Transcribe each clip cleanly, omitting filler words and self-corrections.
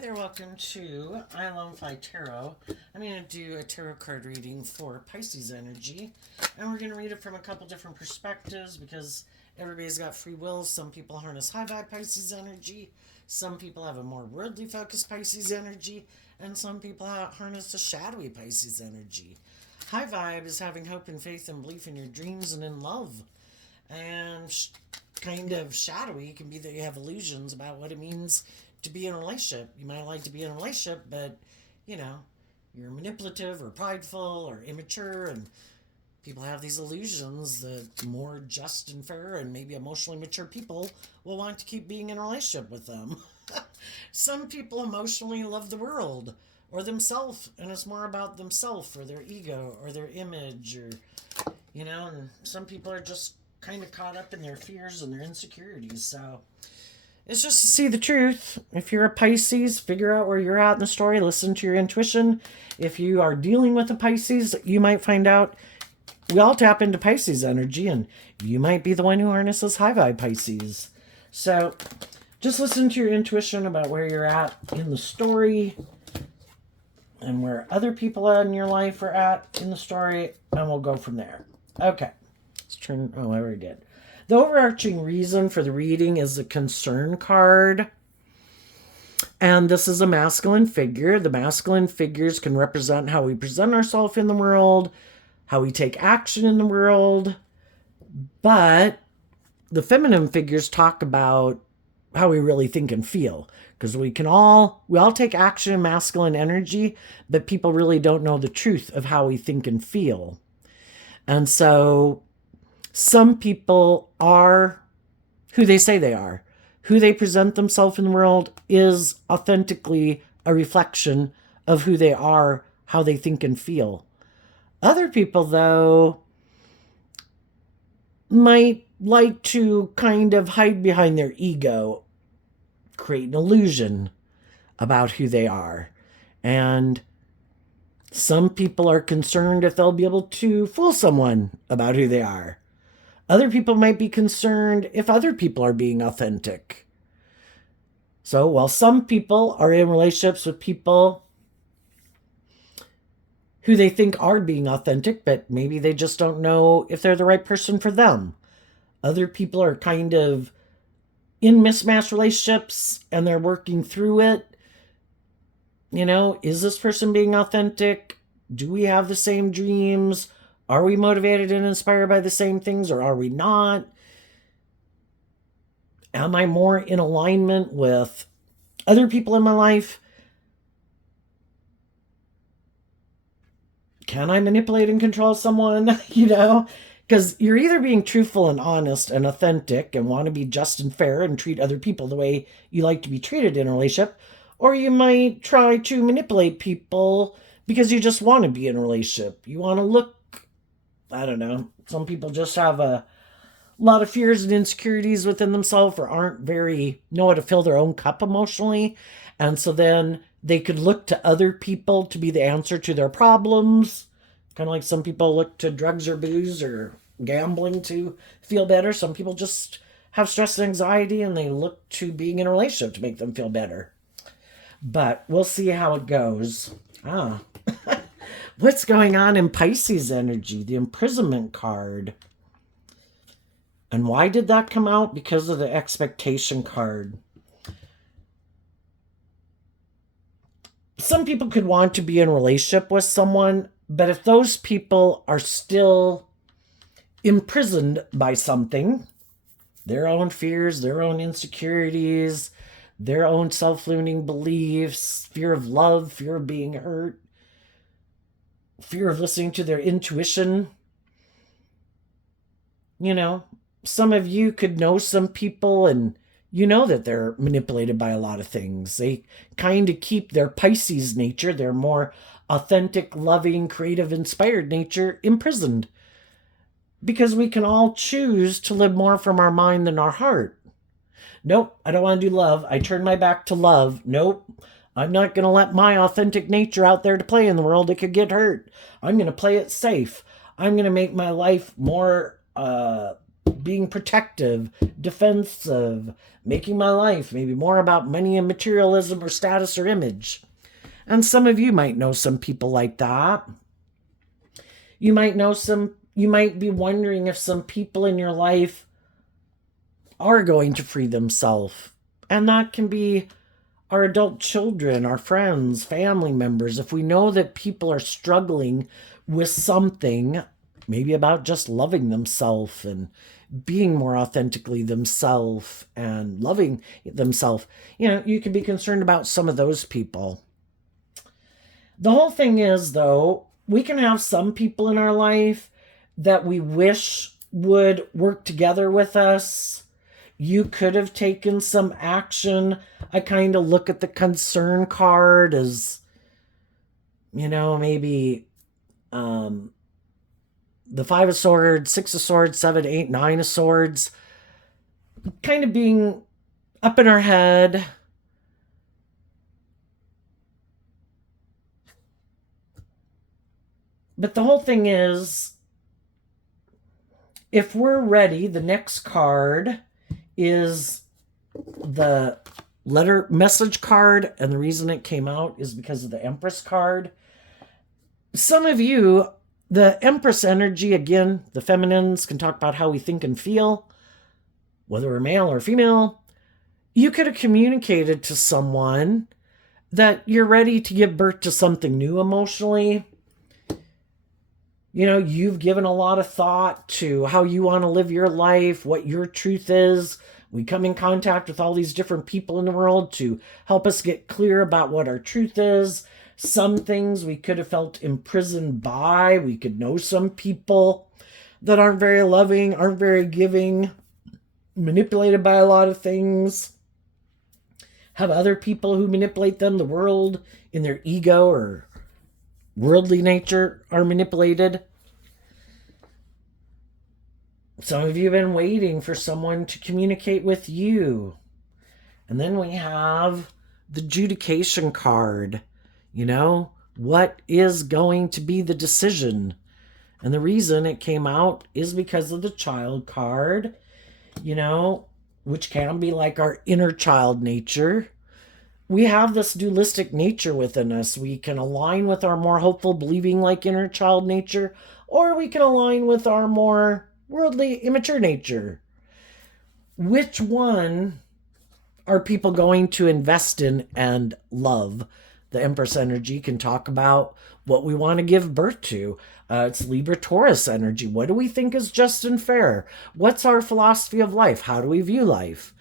there, welcome to I Lone Fly Tarot. I'm going to do a tarot card reading for Pisces energy, and we're going to read it from a couple different perspectives because everybody's got free will. Some people harness high vibe Pisces energy, some people have a more worldly focused Pisces energy, and some people harness a shadowy Pisces energy. High vibe is having hope and faith and belief in your dreams and in love, and kind of shadowy can be that you have illusions about what it means to be in a relationship. You might like to be in a relationship, but you're manipulative or prideful or immature, and people have these illusions that more just and fair and maybe emotionally mature people will want to keep being in a relationship with them. Some people emotionally love the world or themselves, and it's more about themselves or their ego or their image, or and some people are just kind of caught up in their fears and their insecurities. So it's just to see the truth. If you're a Pisces, figure out where you're at in the story. Listen to your intuition. If you are dealing with a Pisces, you might find out we all tap into Pisces energy, and you might be the one who harnesses high vibe Pisces. So just listen to your intuition about where you're at in the story and where other people in your life are at in the story, and we'll go from there. Okay. Let's turn. Oh, I already did. The overarching reason for the reading is the concern card. And this is a masculine figure. The masculine figures can represent how we present ourselves in the world, how we take action in the world. But the feminine figures talk about how we really think and feel. Because we all take action in masculine energy, but people really don't know the truth of how we think and feel. And so some people are who they say they are. Who they present themselves in the world is authentically a reflection of who they are, how they think and feel. Other people, though, might like to kind of hide behind their ego, create an illusion about who they are. And some people are concerned if they'll be able to fool someone about who they are. Other people might be concerned if other people are being authentic. So while some people are in relationships with people who they think are being authentic, but maybe they just don't know if they're the right person for them. Other people are kind of in mismatched relationships and they're working through it. Is this person being authentic? Do we have the same dreams? Are we motivated and inspired by the same things, or are we not? Am I more in alignment with other people in my life? Can I manipulate and control someone? Because you're either being truthful and honest and authentic and want to be just and fair and treat other people the way you like to be treated in a relationship, or you might try to manipulate people because you just want to be in a relationship. You want to look, I don't know, some people just have a lot of fears and insecurities within themselves, or aren't know how to fill their own cup emotionally. And so then they could look to other people to be the answer to their problems. Kind of like some people look to drugs or booze or gambling to feel better. Some people just have stress and anxiety and they look to being in a relationship to make them feel better. But we'll see how it goes. What's going on in Pisces energy? The imprisonment card. And why did that come out? Because of the expectation card. Some people could want to be in a relationship with someone, but if those people are still imprisoned by something, their own fears, their own insecurities, their own self-limiting beliefs, fear of love, fear of being hurt, fear of listening to their intuition. Some of you could know some people and that they're manipulated by a lot of things. They kind of keep their Pisces nature, their more authentic, loving, creative, inspired nature imprisoned. Because we can all choose to live more from our mind than our heart. Nope, I don't want to do love. I turn my back to love. Nope, I'm not going to let my authentic nature out there to play in the world. It could get hurt. I'm going to play it safe. I'm going to make my life more being protective, defensive, making my life maybe more about money and materialism or status or image. And some of you might know some people like that. You might be wondering if some people in your life are going to free themselves. And that can be our adult children, our friends, family members. If we know that people are struggling with something, maybe about just loving themselves and being more authentically themselves and loving themselves, you can be concerned about some of those people. The whole thing is, though, we can have some people in our life that we wish would work together with us. You could have taken some action. I kind of look at the concern card as, maybe the 5 of Swords, 6 of Swords, 7, 8, 9 of Swords, kind of being up in our head. But the whole thing is, if we're ready, the next card is the letter message card. And the reason it came out is because of the Empress card. Some of you, the Empress energy, again, the feminines can talk about how we think and feel, whether we're male or female. You could have communicated to someone that you're ready to give birth to something new emotionally. You've given a lot of thought to how you want to live your life, what your truth is. We come in contact with all these different people in the world to help us get clear about what our truth is. Some things we could have felt imprisoned by. We could know some people that aren't very loving, aren't very giving, manipulated by a lot of things. Have other people who manipulate them, the world, in their ego or worldly nature are manipulated. Some of you have been waiting for someone to communicate with you. And then we have the adjudication card. What is going to be the decision? And the reason it came out is because of the child card, which can be like our inner child nature. We have this dualistic nature within us. We can align with our more hopeful, believing like inner child nature, or we can align with our more worldly, immature nature. Which one are people going to invest in and love? The Empress energy can talk about what we want to give birth to. It's Libra Taurus energy. What do we think is just and fair? What's our philosophy of life? How do we view life?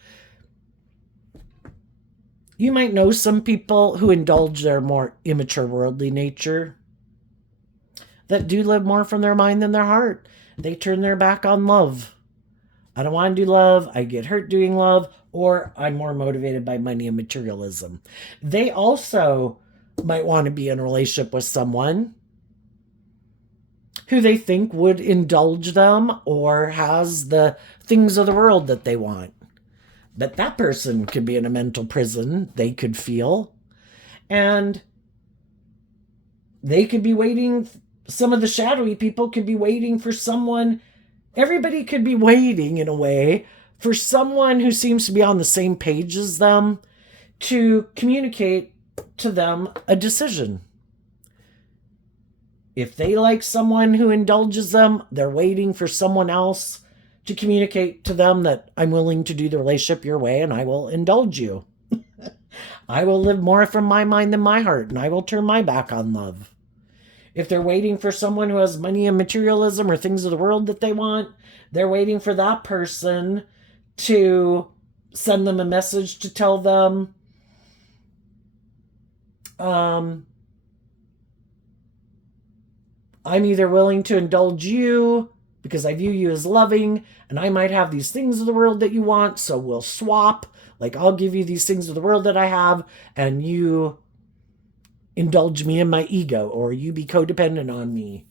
You might know some people who indulge their more immature worldly nature that do live more from their mind than their heart. They turn their back on love. I don't want to do love. I get hurt doing love, or I'm more motivated by money and materialism. They also might want to be in a relationship with someone who they think would indulge them or has the things of the world that they want. But that person could be in a mental prison, they could feel. And they could be waiting, some of the shadowy people could be waiting for someone, everybody could be waiting in a way for someone who seems to be on the same page as them to communicate to them a decision. If they like someone who indulges them, they're waiting for someone else to communicate to them that I'm willing to do the relationship your way and I will indulge you. I will live more from my mind than my heart and I will turn my back on love. If they're waiting for someone who has money and materialism or things of the world that they want, they're waiting for that person to send them a message to tell them, I'm either willing to indulge you because I view you as loving, and I might have these things of the world that you want, so we'll swap. Like, I'll give you these things of the world that I have, and you indulge me in my ego, or you be codependent on me.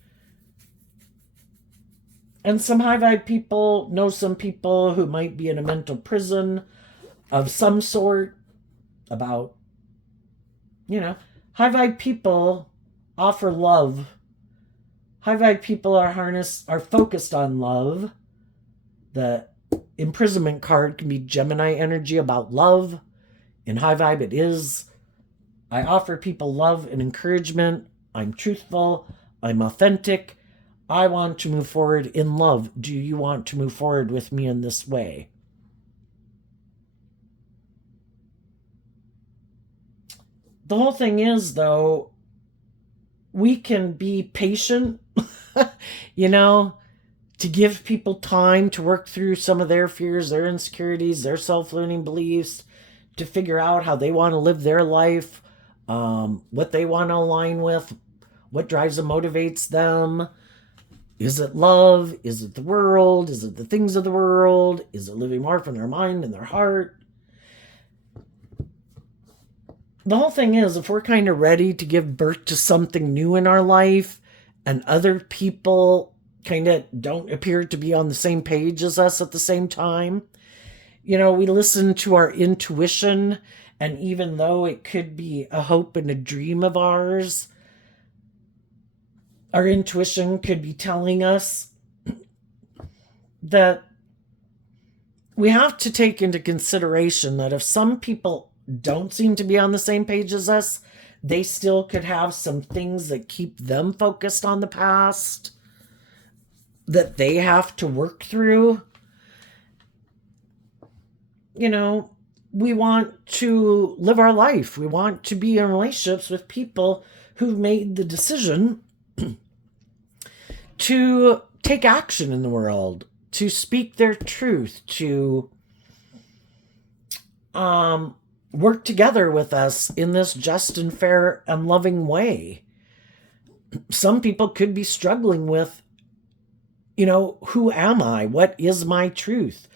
And some high vibe people know some people who might be in a mental prison of some sort about, high vibe people offer love. High vibe people are focused on love. The imprisonment card can be Gemini energy about love. In high vibe, it is, I offer people love and encouragement. I'm truthful. I'm authentic. I want to move forward in love. Do you want to move forward with me in this way? The whole thing is, though, we can be patient, you know, to give people time to work through some of their fears, their insecurities, their self-limiting beliefs, to figure out how they want to live their life, what they want to align with, what drives and motivates them. Is it love? Is it the world? Is it the things of the world? Is it living more from their mind and their heart? The whole thing is, if we're kind of ready to give birth to something new in our life and other people kind of don't appear to be on the same page as us at the same time, we listen to our intuition, and even though it could be a hope and a dream of ours, our intuition could be telling us that we have to take into consideration that if some people don't seem to be on the same page as us, they still could have some things that keep them focused on the past that they have to work through. We want to live our life. We want to be in relationships with people who've made the decision to take action in the world, to speak their truth, to work together with us in this just and fair and loving way. Some people could be struggling with, who am I? What is my truth?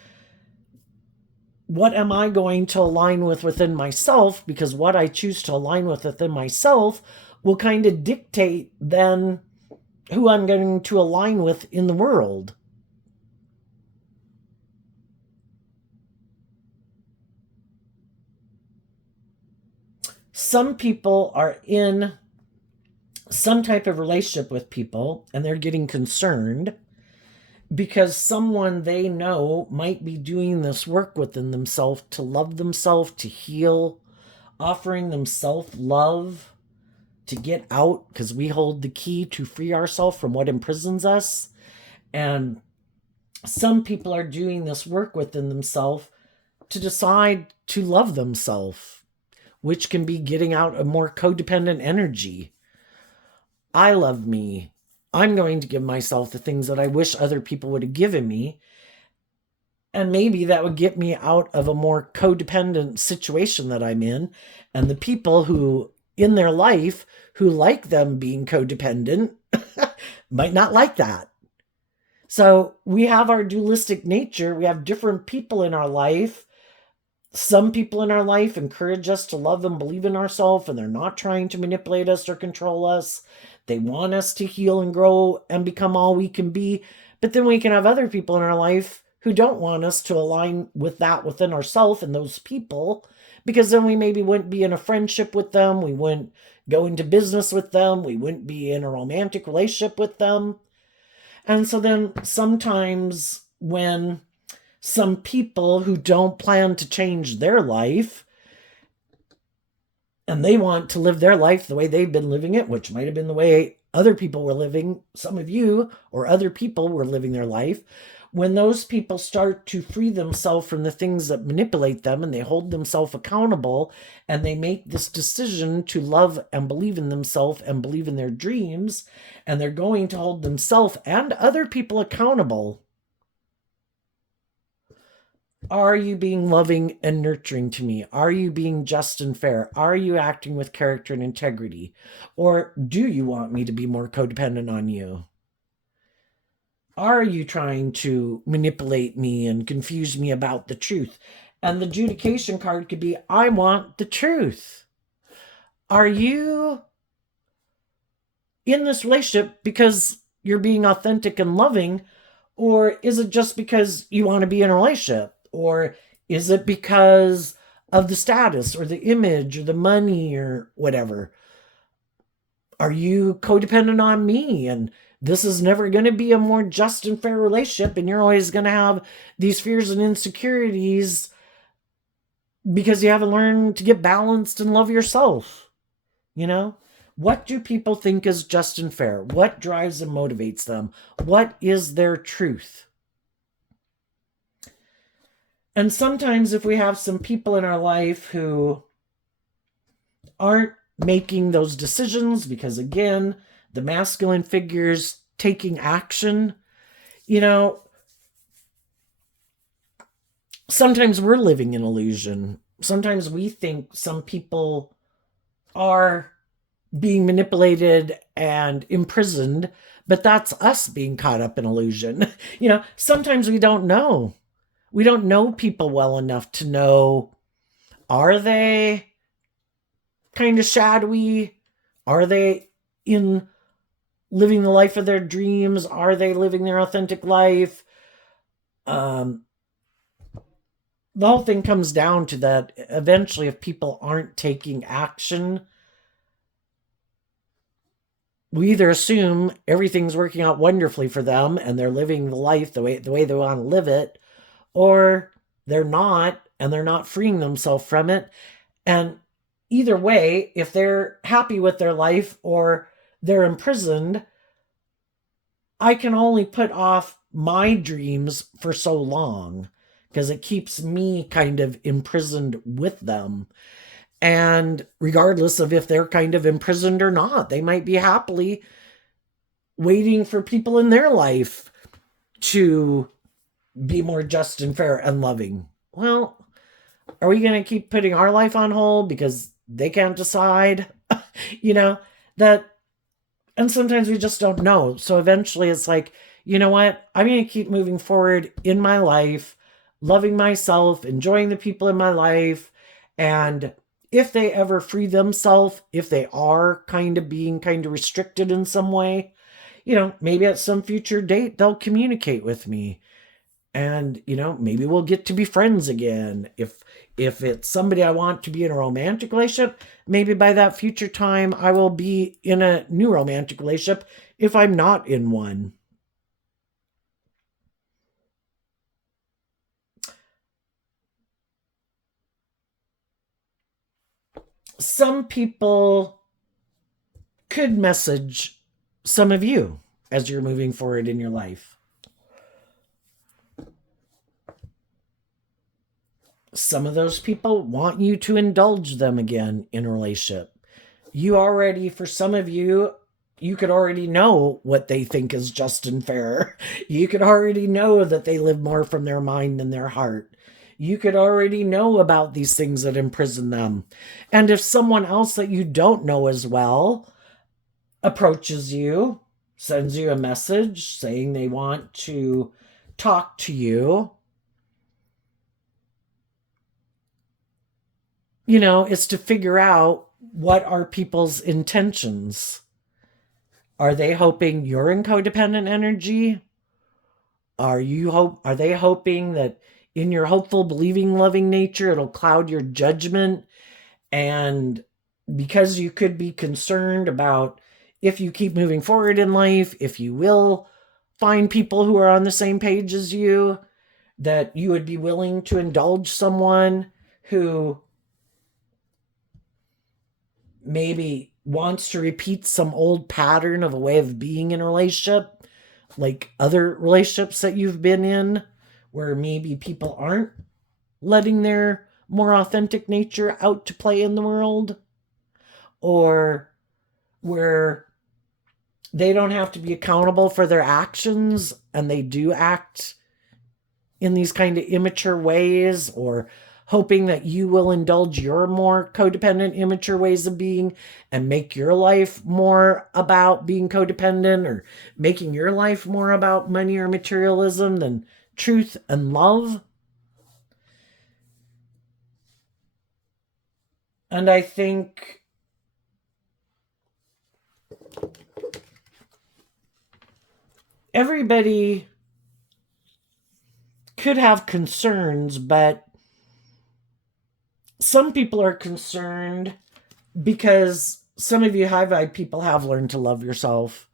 What am I going to align with within myself? Because what I choose to align with within myself will kind of dictate then who I'm going to align with in the world. Some people are in some type of relationship with people and they're getting concerned because someone they know might be doing this work within themselves to love themselves, to heal, offering them self-love, to get out, because we hold the key to free ourselves from what imprisons us. And some people are doing this work within themselves to decide to love themselves, which can be getting out a more codependent energy. I love me. I'm going to give myself the things that I wish other people would have given me. And maybe that would get me out of a more codependent situation that I'm in. And the people who in their life who like them being codependent might not like that. So we have our dualistic nature. We have different people in our life. Some people in our life encourage us to love and believe in ourselves, and they're not trying to manipulate us or control us. They want us to heal and grow and become all we can be. But then we can have other people in our life who don't want us to align with that within ourselves and those people, because then we maybe wouldn't be in a friendship with them. We wouldn't go into business with them. We wouldn't be in a romantic relationship with them. And so then sometimes when some people who don't plan to change their life and they want to live their life the way they've been living it, which might have been the way other people were living, some of you or other people were living their life, when those people start to free themselves from the things that manipulate them and they hold themselves accountable and they make this decision to love and believe in themselves and believe in their dreams, and they're going to hold themselves and other people accountable. Are you being loving and nurturing to me? Are you being just and fair? Are you acting with character and integrity? Or do you want me to be more codependent on you? Are you trying to manipulate me and confuse me about the truth? And the adjudication card could be, I want the truth. Are you in this relationship because you're being authentic and loving? Or is it just because you want to be in a relationship? Or is it because of the status or the image or the money or whatever? Are you codependent on me and this is never going to be a more just and fair relationship, and you're always going to have these fears and insecurities because you haven't learned to get balanced and love yourself. You know, what do people think is just and fair? What drives and motivates them? What is their truth? And sometimes if we have some people in our life who aren't making those decisions because, again, the masculine figures taking action, you know, sometimes we're living in illusion. Sometimes we think some people are being manipulated and imprisoned, but that's us being caught up in illusion. You know, sometimes we don't know. We don't know people well enough to know, are they kind of shadowy? Are they in living the life of their dreams? Are they living their authentic life? The whole thing comes down to that eventually, if people aren't taking action, we either assume everything's working out wonderfully for them and they're living the life the way they want to live it, or they're not, and they're not freeing themselves from it. And either way, if they're happy with their life or they're imprisoned, I can only put off my dreams for so long because it keeps me kind of imprisoned with them. And regardless of if they're kind of imprisoned or not, they might be happily waiting for people in their life to be more just and fair and loving. Well, are we going to keep putting our life on hold because they can't decide? You know, that, and sometimes we just don't know. So eventually it's like, you know what? I'm going to keep moving forward in my life, loving myself, enjoying the people in my life. And if they ever free themselves, if they are kind of being kind of restricted in some way, you know, maybe at some future date, they'll communicate with me. And, you know, maybe we'll get to be friends again. If it's somebody I want to be in a romantic relationship, maybe by that future time, I will be in a new romantic relationship if I'm not in one. Some people could message some of you as you're moving forward in your life. Some of those people want you to indulge them again in a relationship. You already, for some of you, you could already know what they think is just and fair. You could already know that they live more from their mind than their heart. You could already know about these things that imprison them. And if someone else that you don't know as well approaches you, sends you a message saying they want to talk to you, you know, it's to figure out what are people's intentions. Are they hoping you're in codependent energy? Are they hoping that in your hopeful, believing, loving nature it'll cloud your judgment, and because you could be concerned about if you keep moving forward in life, if you will find people who are on the same page as you, that you would be willing to indulge someone who maybe wants to repeat some old pattern of a way of being in a relationship, like other relationships that you've been in, where maybe people aren't letting their more authentic nature out to play in the world, or where they don't have to be accountable for their actions and they do act in these kind of immature ways, or hoping that you will indulge your more codependent, immature ways of being and make your life more about being codependent, or making your life more about money or materialism than truth and love. And I think everybody could have concerns, but some people are concerned because some of you high vibe people have learned to love yourself,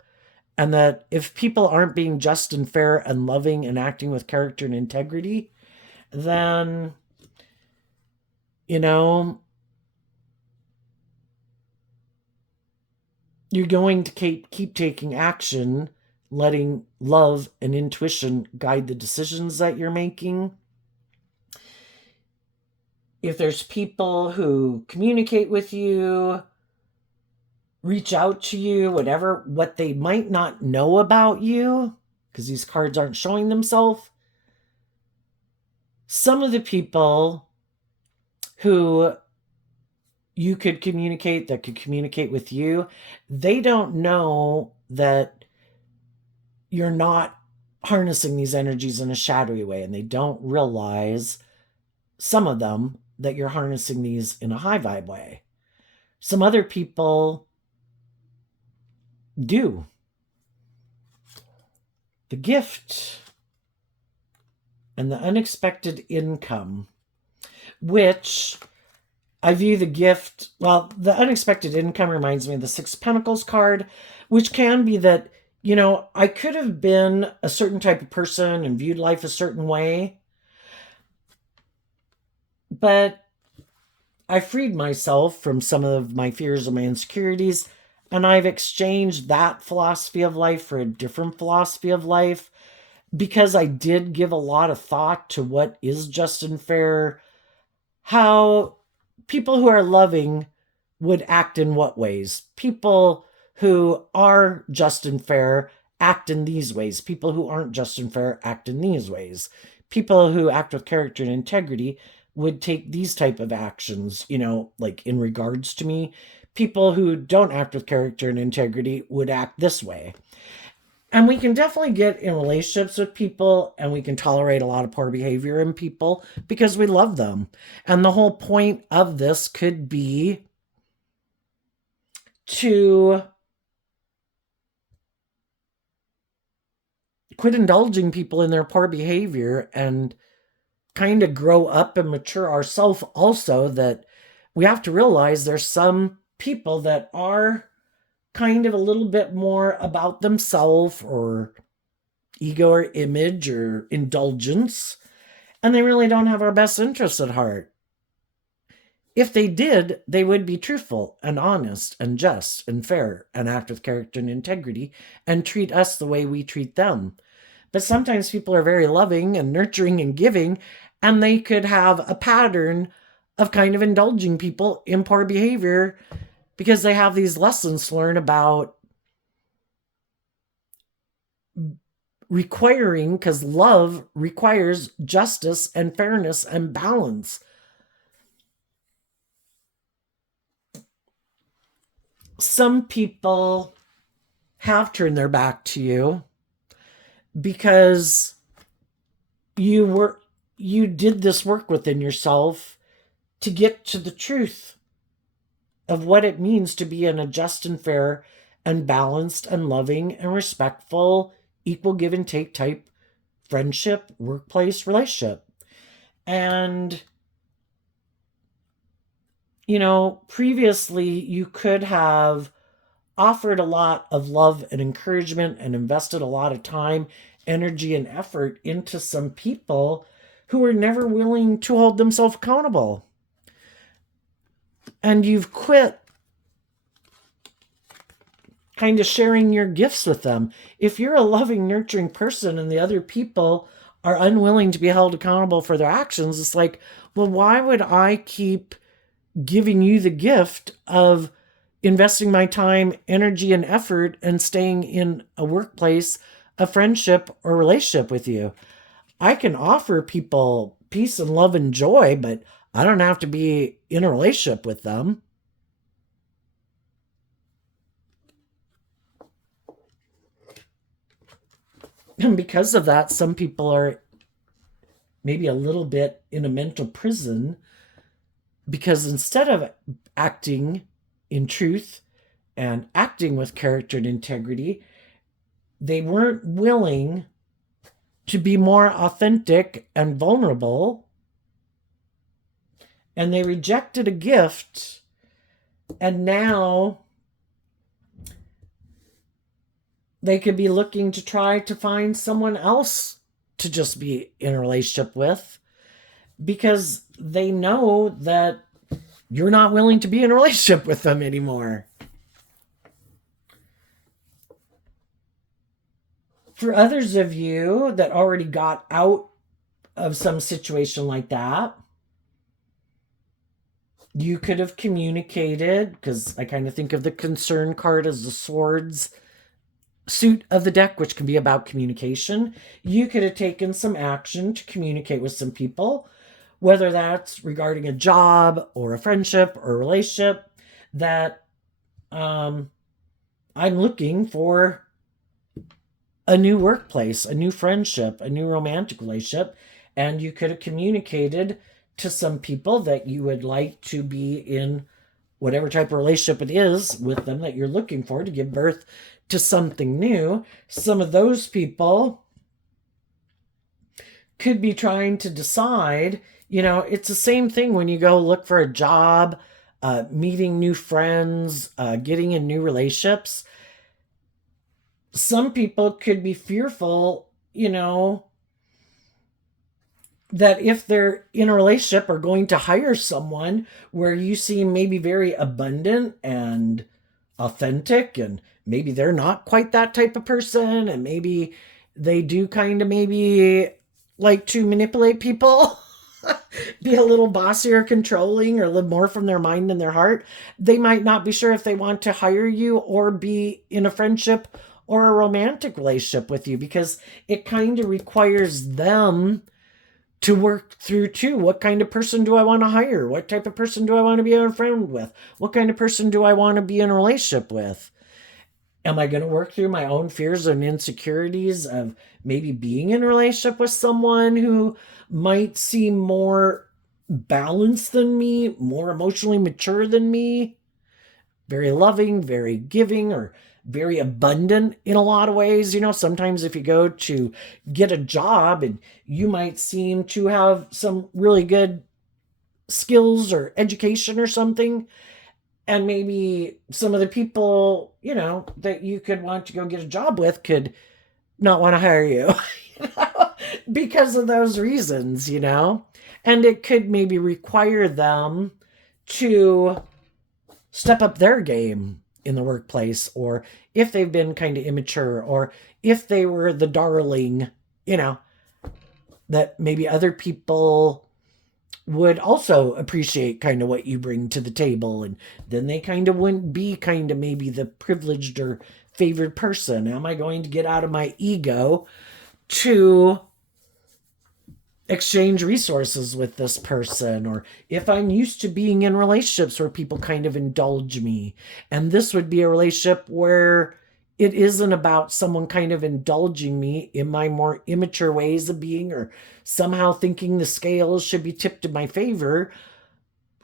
And that if people aren't being just and fair and loving and acting with character and integrity, then, you know, you're going to keep taking action, letting love and intuition guide the decisions that you're making. If there's people who communicate with you, reach out to you, whatever, what they might not know about you, because these cards aren't showing themselves, some of the people who you could communicate, that could communicate with you, they don't know that you're not harnessing these energies in a shadowy way, and they don't realize, some of them, that you're harnessing these in a high vibe way. Some other people do. The gift and the unexpected income, which I view the gift, well, the unexpected income reminds me of the Six of Pentacles card, which can be that, you know, I could have been a certain type of person and viewed life a certain way, but I freed myself from some of my fears and my insecurities, and I've exchanged that philosophy of life for a different philosophy of life, because I did give a lot of thought to what is just and fair, how people who are loving would act in what ways. People who are just and fair act in these ways. People who aren't just and fair act in these ways. People who act with character and integrity would take these type of actions, you know, like in regards to me. People who don't act with character and integrity would act this way. And we can definitely get in relationships with people, and we can tolerate a lot of poor behavior in people because we love them. And the whole point of this could be to quit indulging people in their poor behavior and kind of grow up and mature ourselves also, that we have to realize there's some people that are kind of a little bit more about themselves, or ego or image or indulgence, and they really don't have our best interests at heart. If they did, they would be truthful and honest and just and fair and act with character and integrity and treat us the way we treat them. But sometimes people are very loving and nurturing and giving, and they could have a pattern of kind of indulging people in poor behavior because they have these lessons to learn about requiring, because love requires justice and fairness and balance. Some people have turned their back to you because you did this work within yourself to get to the truth of what it means to be in a just and fair and balanced and loving and respectful, equal give and take type friendship, workplace relationship. And, you know, previously you could have offered a lot of love and encouragement and invested a lot of time, energy, and effort into some people who were never willing to hold themselves accountable. And you've quit kind of sharing your gifts with them. If you're a loving, nurturing person and the other people are unwilling to be held accountable for their actions, it's like, well, why would I keep giving you the gift of investing my time, energy, and effort and staying in a workplace, a friendship, or relationship with you? I can offer people peace and love and joy, but I don't have to be in a relationship with them. And because of that, some people are maybe a little bit in a mental prison, because instead of acting in truth and acting with character and integrity, they weren't willing to be more authentic and vulnerable, and they rejected a gift, and now They could be looking to try to find someone else to just be in a relationship with because they know that you're not willing to be in a relationship with them anymore. For others of you that already got out of some situation like that, you could have communicated, because I kind of think of the concern card as the swords suit of the deck, which can be about communication. You could have taken some action to communicate with some people, whether that's regarding a job or a friendship or a relationship, that I'm looking for a new workplace, a new friendship, a new romantic relationship. And you could have communicated to some people that you would like to be in whatever type of relationship it is with them that you're looking for to give birth to something new. Some of those people could be trying to decide, it's the same thing when you go look for a job, meeting new friends, getting in new relationships. Some people could be fearful, that if they're in a relationship or going to hire someone where you seem maybe very abundant and authentic, and maybe they're not quite that type of person, and maybe they do kind of maybe like to manipulate people, be a little bossy or controlling or live more from their mind than their heart, they might not be sure if they want to hire you or be in a friendship or a romantic relationship with you, because it kind of requires them to work through too. What kind of person do I want to hire? What type of person do I want to be a friend with? What kind of person do I want to be in a relationship with? Am I going to work through my own fears and insecurities of maybe being in a relationship with someone who might seem more balanced than me, more emotionally mature than me, very loving, very giving, or very abundant in a lot of ways? Sometimes if you go to get a job and you might seem to have some really good skills or education or something, and maybe some of the people, that you could want to go get a job with could not want to hire you because of those reasons. And it could maybe require them to step up their game in the workplace, or if they've been kind of immature, or if they were the darling, that maybe other people would also appreciate kind of what you bring to the table, and then they kind of wouldn't be kind of maybe the privileged or favored person. Am I going to get out of my ego to exchange resources with this person? Or if I'm used to being in relationships where people kind of indulge me, and this would be a relationship where it isn't about someone kind of indulging me in my more immature ways of being, or somehow thinking the scales should be tipped in my favor,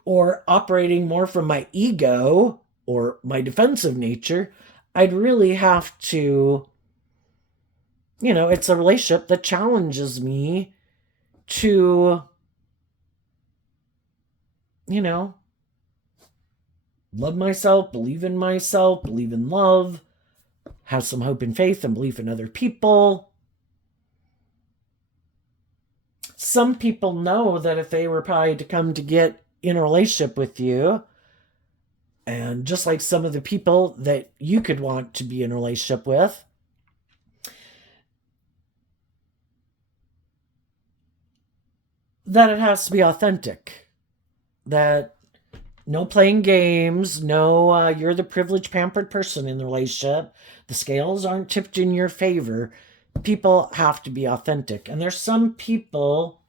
or operating more from my ego or my defensive nature. I'd really have to, it's a relationship that challenges me to, love myself, believe in myself, believe in love, have some hope and faith and belief in other people. Some people know that if they were probably to come to get in a relationship with you, and just like some of the people that you could want to be in a relationship with, that it has to be authentic. That no playing games, no, you're the privileged, pampered person in the relationship. The scales aren't tipped in your favor. People have to be authentic. And there's some people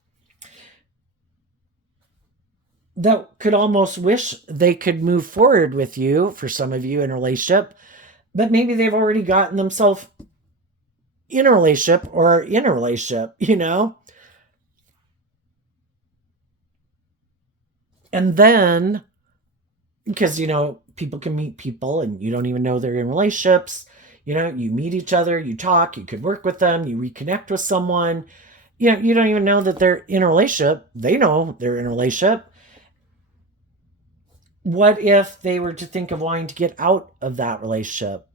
that could almost wish they could move forward with you, for some of you in a relationship, but maybe they've already gotten themselves in a relationship or in a relationship. And then, because, people can meet people and you don't even know they're in relationships. You meet each other, you talk, you could work with them, you reconnect with someone. You don't even know that they're in a relationship. They know they're in a relationship. What if they were to think of wanting to get out of that relationship?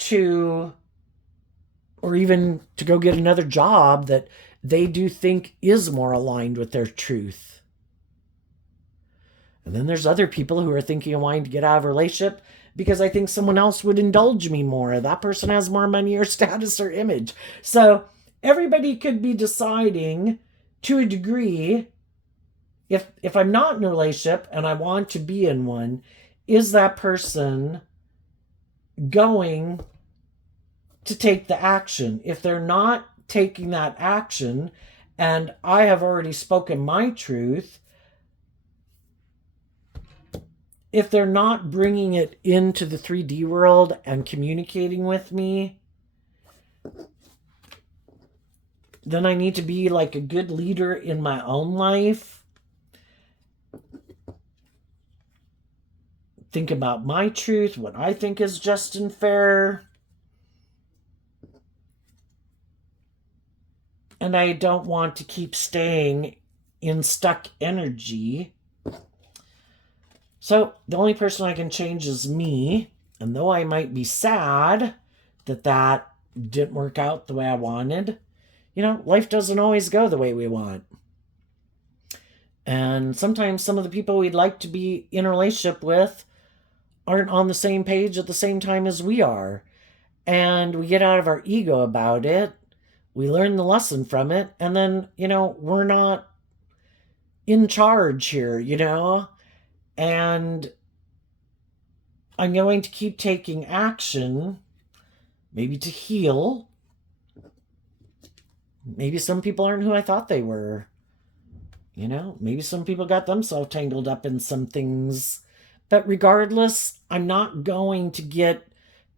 to, or even to go get another job that they do think is more aligned with their truth. And then there's other people who are thinking of wanting to get out of a relationship because I think someone else would indulge me more. That person has more money or status or image. So everybody could be deciding to a degree, if I'm not in a relationship and I want to be in one, is that person going to take the action? If they're not taking that action, and I have already spoken my truth, if they're not bringing it into the 3D world and communicating with me, then I need to be like a good leader in my own life. Think about my truth, what I think is just and fair. And I don't want to keep staying in stuck energy. So the only person I can change is me. And though I might be sad that didn't work out the way I wanted, life doesn't always go the way we want. And sometimes some of the people we'd like to be in a relationship with aren't on the same page at the same time as we are. And we get out of our ego about it. We learn the lesson from it. And then, we're not in charge here, And I'm going to keep taking action, maybe to heal. Maybe some people aren't who I thought they were. Maybe some people got themselves tangled up in some things. But regardless, I'm not going to get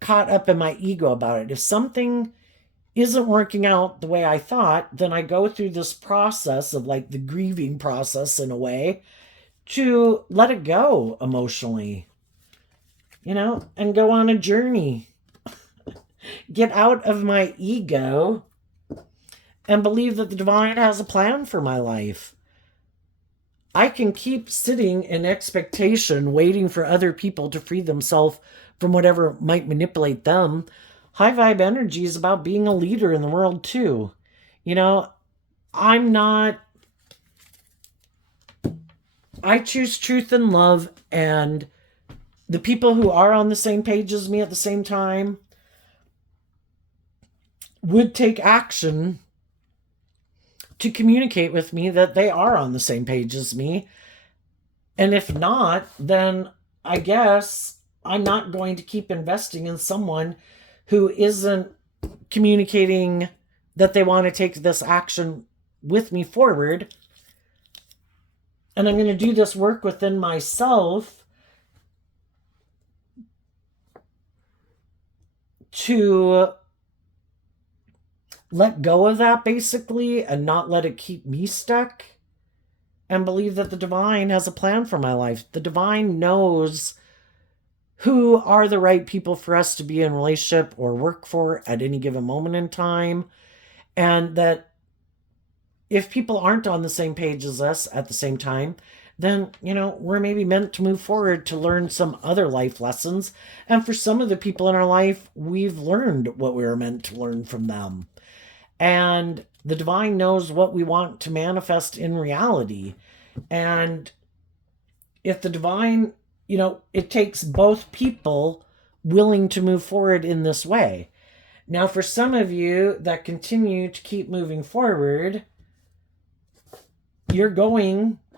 caught up in my ego about it. If something isn't working out the way I thought, then I go through this process of like the grieving process in a way to let it go emotionally, and go on a journey. Get out of my ego and believe that the divine has a plan for my life. I can keep sitting in expectation, waiting for other people to free themselves from whatever might manipulate them. High vibe energy is about being a leader in the world too. I choose truth and love, and the people who are on the same page as me at the same time would take action to communicate with me that they are on the same page as me. And if not, then I guess I'm not going to keep investing in someone who isn't communicating that they want to take this action with me forward. And I'm going to do this work within myself to let go of that, basically, and not let it keep me stuck, and believe that the divine has a plan for my life. The divine knows who are the right people for us to be in relationship or work for at any given moment in time. And that if people aren't on the same page as us at the same time, then, we're maybe meant to move forward to learn some other life lessons. And for some of the people in our life, we've learned what we were meant to learn from them. And the divine knows what we want to manifest in reality. And if the divine, it takes both people willing to move forward in this way. Now, for some of you that continue to keep moving forward,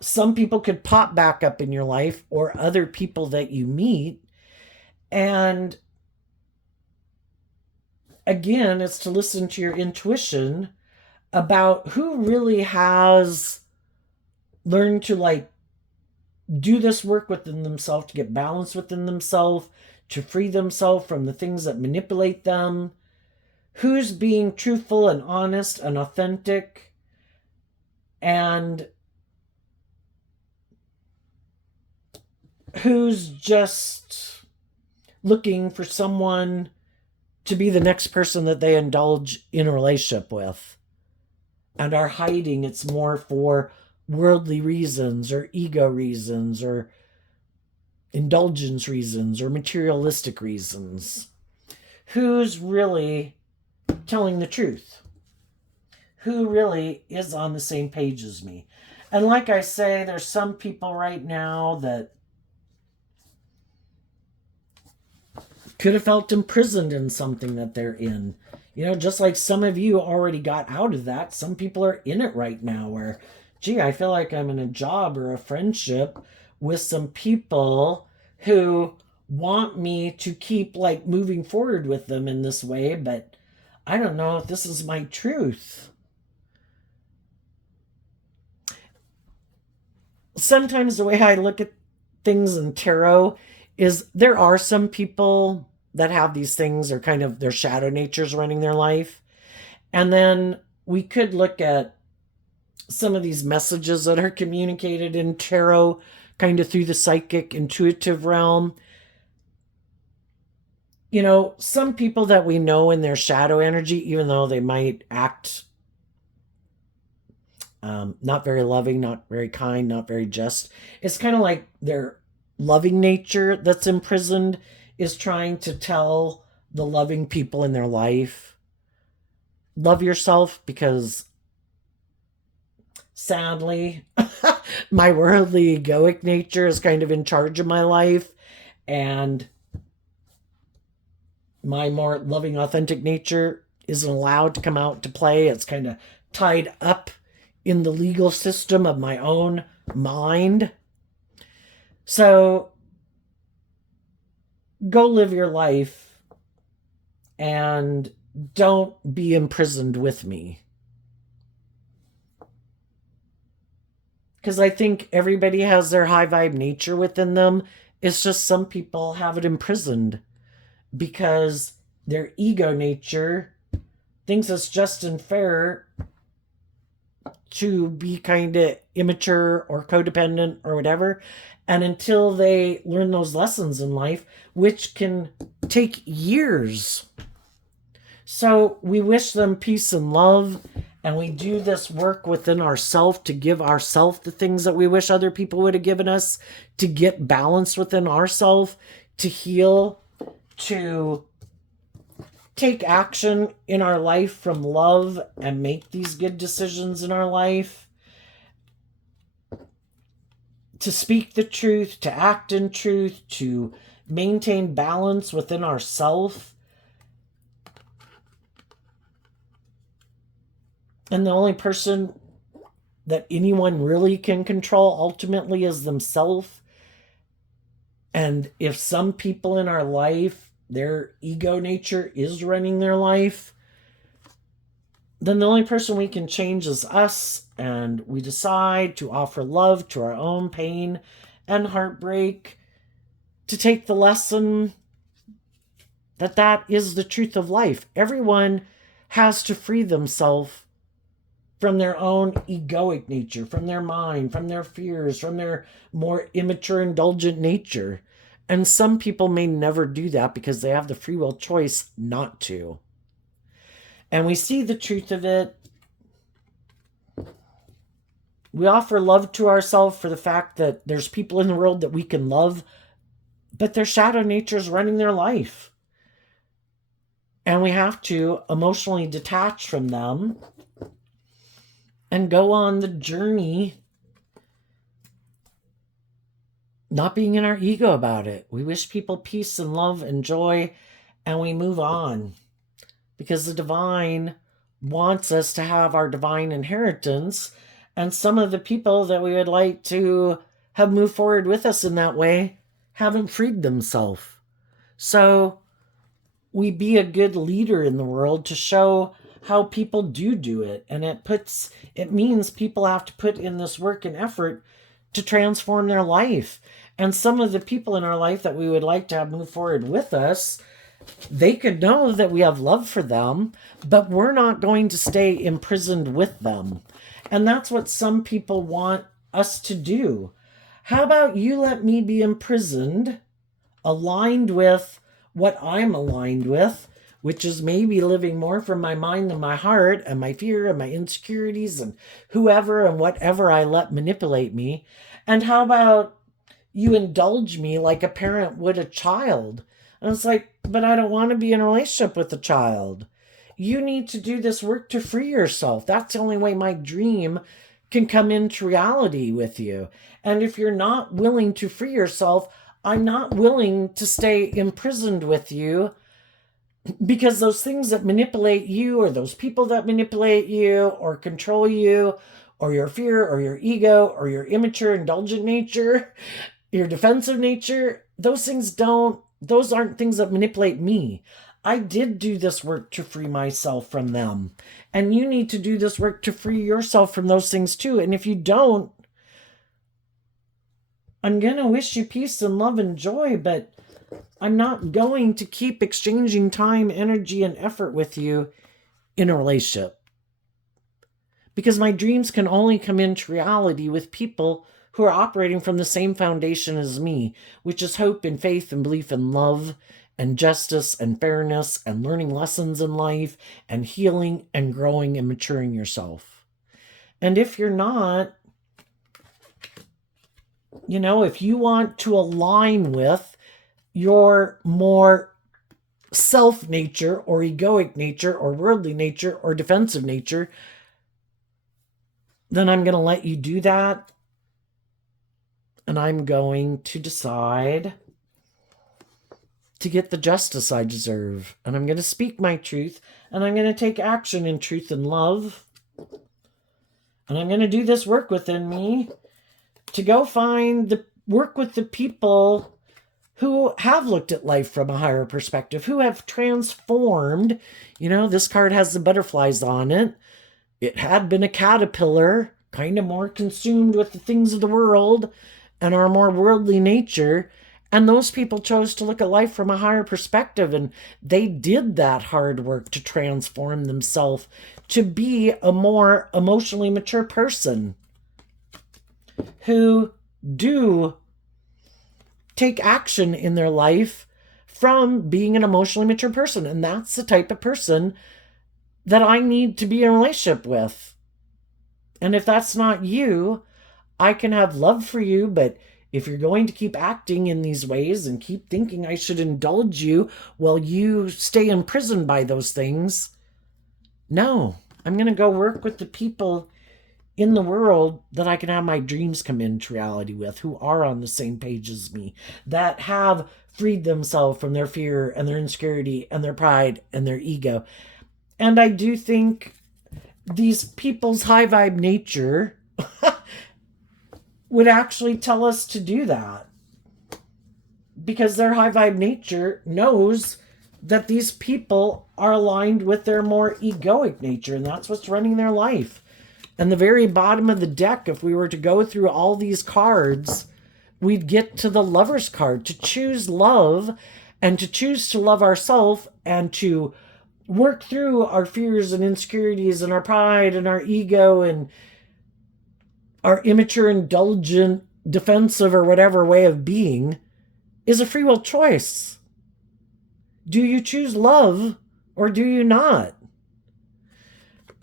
some people could pop back up in your life, or other people that you meet. And again, it's to listen to your intuition about who really has learned to do this work within themselves, to get balance within themselves, to free themselves from the things that manipulate them. Who's being truthful and honest and authentic, and who's just looking for someone to be the next person that they indulge in a relationship with, and are hiding it's more for worldly reasons or ego reasons or indulgence reasons or materialistic reasons. who's really telling the truth, who really is on the same page as me. And like I say, there's some people right now that could have felt imprisoned in something that they're in. You know, just like some of you already got out of that, some people are in it right now where, gee, I feel like I'm in a job or a friendship with some people who want me to keep like moving forward with them in this way, but I don't know if this is my truth. Sometimes the way I look at things in tarot is there are some people that have these things or kind of their shadow natures running their life. And then we could look at some of these messages that are communicated in tarot kind of through the psychic intuitive realm. You know, some people that we know in their shadow energy, even though they might act not very loving, not very kind, not very just, it's kind of like their loving nature that's imprisoned is trying to tell the loving people in their life, love yourself, because sadly, my worldly egoic nature is kind of in charge of my life, and my more loving, authentic nature isn't allowed to come out to play. It's kind of tied up in the legal system of my own mind. So go live your life and don't be imprisoned with me. Because I think everybody has their high vibe nature within them. It's just some people have it imprisoned because their ego nature thinks it's just and fair to be kind of immature or codependent or whatever. And until they learn those lessons in life, which can take years. So we wish them peace and love. And we do this work within ourselves to give ourselves the things that we wish other people would have given us, to get balance within ourselves, to heal, to take action in our life from love and make these good decisions in our life, to speak the truth, to act in truth, to maintain balance within ourselves. And the only person that anyone really can control ultimately is themselves. And if some people in our life, their ego nature is running their life, then the only person we can change is us. And we decide to offer love to our own pain and heartbreak, to take the lesson that that is the truth of life. Everyone has to free themselves from their own egoic nature, from their mind, from their fears, from their more immature, indulgent nature. And some people may never do that because they have the free will choice not to. And we see the truth of it. We offer love to ourselves for the fact that there's people in the world that we can love, but their shadow nature is running their life. And we have to emotionally detach from them and go on the journey, not being in our ego about it. We wish people peace and love and joy, and we move on. Because the divine wants us to have our divine inheritance, and some of the people that we would like to have moved forward with us in that way haven't freed themselves. So we be a good leader in the world to show how people do it. And it means people have to put in this work and effort to transform their life. And some of the people in our life that we would like to have move forward with us, they could know that we have love for them, but we're not going to stay imprisoned with them. And that's what some people want us to do. How about you let me be imprisoned, aligned with what I'm aligned with, which is maybe living more from my mind than my heart, and my fear and my insecurities and whoever and whatever I let manipulate me. And how about you indulge me like a parent would a child? And it's like, but I don't want to be in a relationship with a child. You need to do this work to free yourself. That's the only way my dream can come into reality with you. And if you're not willing to free yourself, I'm not willing to stay imprisoned with you, because those things that manipulate you, or those people that manipulate you or control you, or your fear or your ego or your immature indulgent nature, your defensive nature, those aren't things that manipulate me. I did do this work to free myself from them. And you need to do this work to free yourself from those things too. And if you don't, I'm going to wish you peace and love and joy, but I'm not going to keep exchanging time, energy, and effort with you in a relationship. Because my dreams can only come into reality with people who are operating from the same foundation as me, which is hope and faith and belief and love and justice and fairness and learning lessons in life and healing and growing and maturing yourself. And if you're not, if you want to align with your more self nature or egoic nature or worldly nature or defensive nature, then I'm going to let you do that. And I'm going to decide to get the justice I deserve. And I'm going to speak my truth. And I'm going to take action in truth and love. And I'm going to do this work within me to go work with the people who have looked at life from a higher perspective, who have transformed. This card has the butterflies on it. It had been a caterpillar, kind of more consumed with the things of the world and our more worldly nature. And those people chose to look at life from a higher perspective. And they did that hard work to transform themselves to be a more emotionally mature person who do take action in their life from being an emotionally mature person. And that's the type of person that I need to be in a relationship with. And if that's not you, I can have love for you, but if you're going to keep acting in these ways and keep thinking I should indulge you while you stay imprisoned by those things, no, I'm going to go work with the people in the world that I can have my dreams come into reality with, who are on the same page as me, that have freed themselves from their fear and their insecurity and their pride and their ego. And I do think these people's high vibe nature would actually tell us to do that. Because their high vibe nature knows that these people are aligned with their more egoic nature, and that's what's running their life. And the very bottom of the deck, if we were to go through all these cards, we'd get to the Lover's card, to choose love and to choose to love ourselves and to work through our fears and insecurities and our pride and our ego and our immature, indulgent, defensive, or whatever way of being, is a free will choice. Do you choose love or do you not?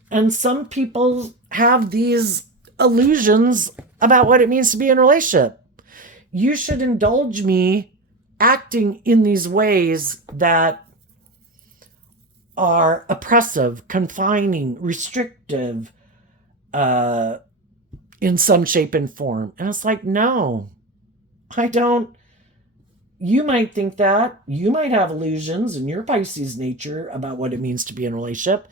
And some people have these illusions about what it means to be in a relationship. You should indulge me acting in these ways that are oppressive, confining, restrictive, in some shape and form. And it's like, no, I don't. You might think that. You might have illusions in your Pisces nature about what it means to be in a relationship.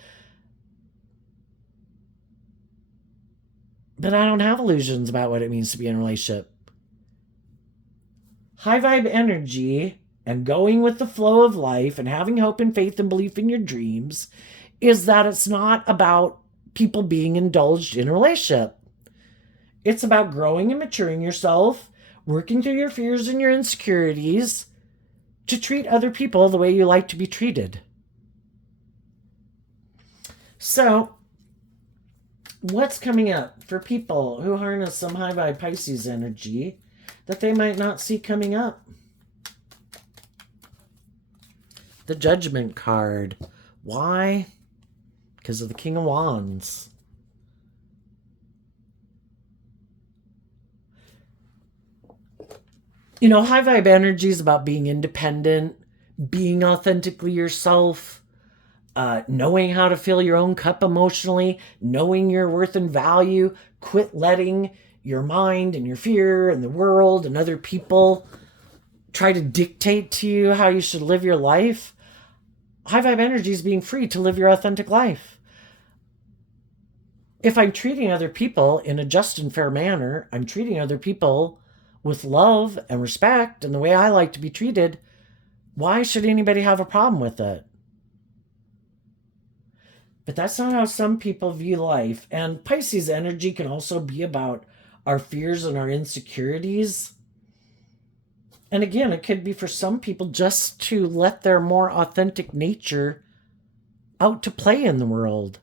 But I don't have illusions about what it means to be in a relationship. High vibe energy and going with the flow of life and having hope and faith and belief in your dreams is that it's not about people being indulged in a relationship. It's about growing and maturing yourself, working through your fears and your insecurities to treat other people the way you like to be treated. So, what's coming up for people who harness some high vibe Pisces energy that they might not see coming up? The Judgment card. Why? Because of the King of Wands. High vibe energy is about being independent, being authentically yourself, knowing how to fill your own cup emotionally, knowing your worth and value, quit letting your mind and your fear and the world and other people try to dictate to you how you should live your life. High vibe energy is being free to live your authentic life. If I'm treating other people in a just and fair manner, I'm treating other people with love and respect and the way I like to be treated, why should anybody have a problem with it? But that's not how some people view life. And Pisces energy can also be about our fears and our insecurities. And again, it could be for some people just to let their more authentic nature out to play in the world.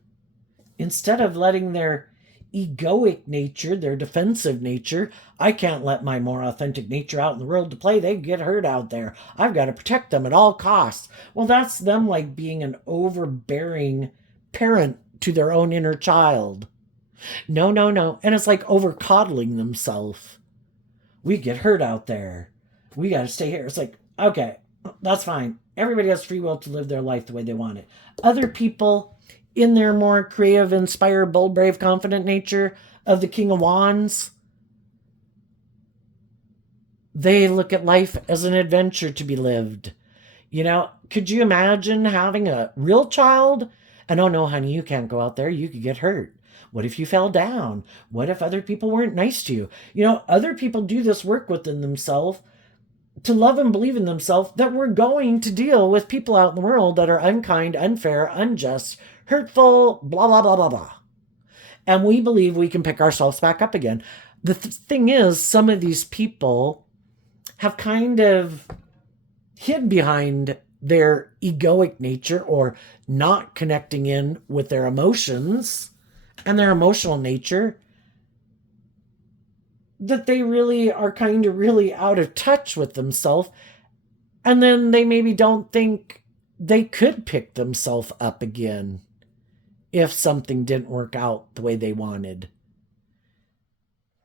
Instead of letting their egoic nature, their defensive nature, I can't let my more authentic nature out in the world to play. They get hurt out there. I've got to protect them at all costs. Well, that's them like being an overbearing parent to their own inner child. No, no, no. And it's like over coddling themselves. We get hurt out there. We got to stay here. It's like, okay, that's fine. Everybody has free will to live their life the way they want it. Other people, in their more creative, inspired, bold, brave, confident nature of the King of Wands, they look at life as an adventure to be lived. You know, could you imagine having a real child? And oh no, honey, you can't go out there. You could get hurt. What if you fell down? What if other people weren't nice to you? You know, other people do this work within themselves to love and believe in themselves that we're going to deal with people out in the world that are unkind, unfair, unjust, hurtful, blah, blah, blah, blah, blah. And we believe we can pick ourselves back up again. The thing is, some of these people have kind of hid behind their egoic nature or not connecting in with their emotions and their emotional nature, that they really are kind of really out of touch with themselves. And then they maybe don't think they could pick themselves up again if something didn't work out the way they wanted.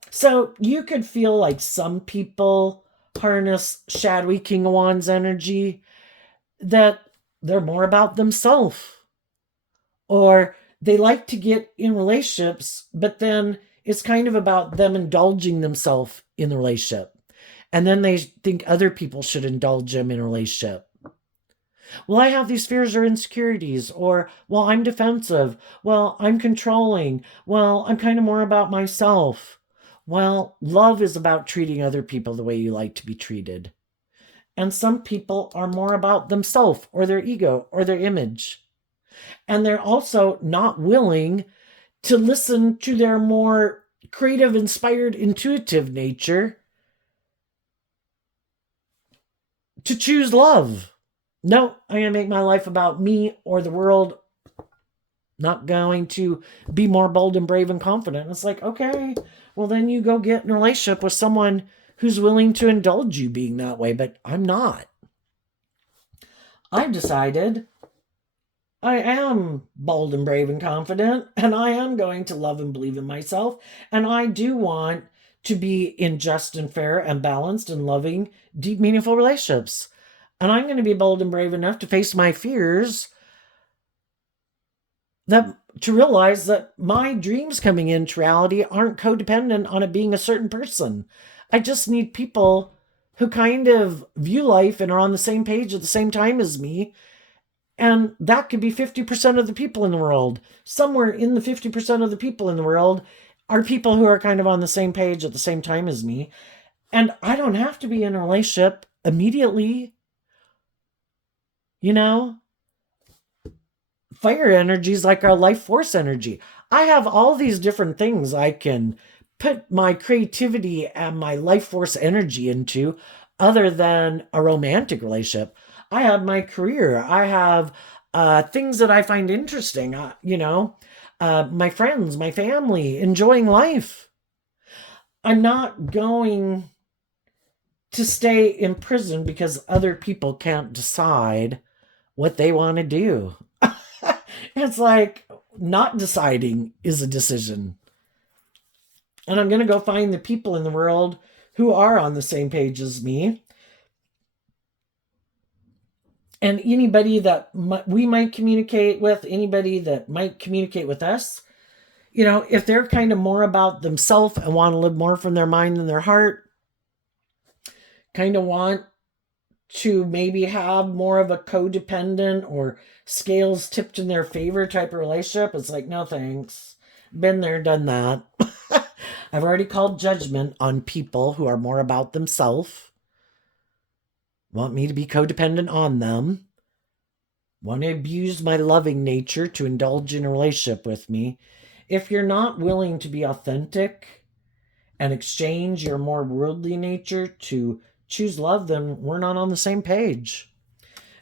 So you could feel like some people harness shadowy King of Wands energy, that they're more about themselves, or they like to get in relationships, but then it's kind of about them indulging themselves in the relationship. And then they think other people should indulge them in a relationship. Well, I have these fears or insecurities, or, well, I'm defensive. Well, I'm controlling. Well, I'm kind of more about myself. Well, love is about treating other people the way you like to be treated. And some people are more about themselves or their ego or their image. And they're also not willing to listen to their more creative, inspired, intuitive nature to choose love. No, I'm going to make my life about me or the world. Not going to be more bold and brave and confident. It's like, okay, well, then you go get in a relationship with someone who's willing to indulge you being that way, but I'm not. I've decided I am bold and brave and confident, and I am going to love and believe in myself, and I do want to be in just and fair and balanced and loving, deep, meaningful relationships. And I'm going to be bold and brave enough to face my fears, that to realize that my dreams coming into reality aren't codependent on it being a certain person. I just need people who kind of view life and are on the same page at the same time as me. And that could be 50% of the people in the world. Somewhere in the 50% of the people in the world are people who are kind of on the same page at the same time as me. And I don't have to be in a relationship immediately. You know, fire energy is like our life force energy. I have all these different things I can put my creativity and my life force energy into other than a romantic relationship. I have my career. I have things that I find interesting, my friends, my family, enjoying life. I'm not going to stay in prison because other people can't decide what they want to do. It's like not deciding is a decision. And I'm going to go find the people in the world who are on the same page as me. And anybody that we might communicate with, anybody that might communicate with us, if they're kind of more about themselves and want to live more from their mind than their heart, kind of want to maybe have more of a codependent or scales tipped in their favor type of relationship, it's like, no thanks. Been there, done that. I've already called judgment on people who are more about themselves, want me to be codependent on them, want to abuse my loving nature to indulge in a relationship with me. If you're not willing to be authentic and exchange your more worldly nature to choose love, then we're not on the same page.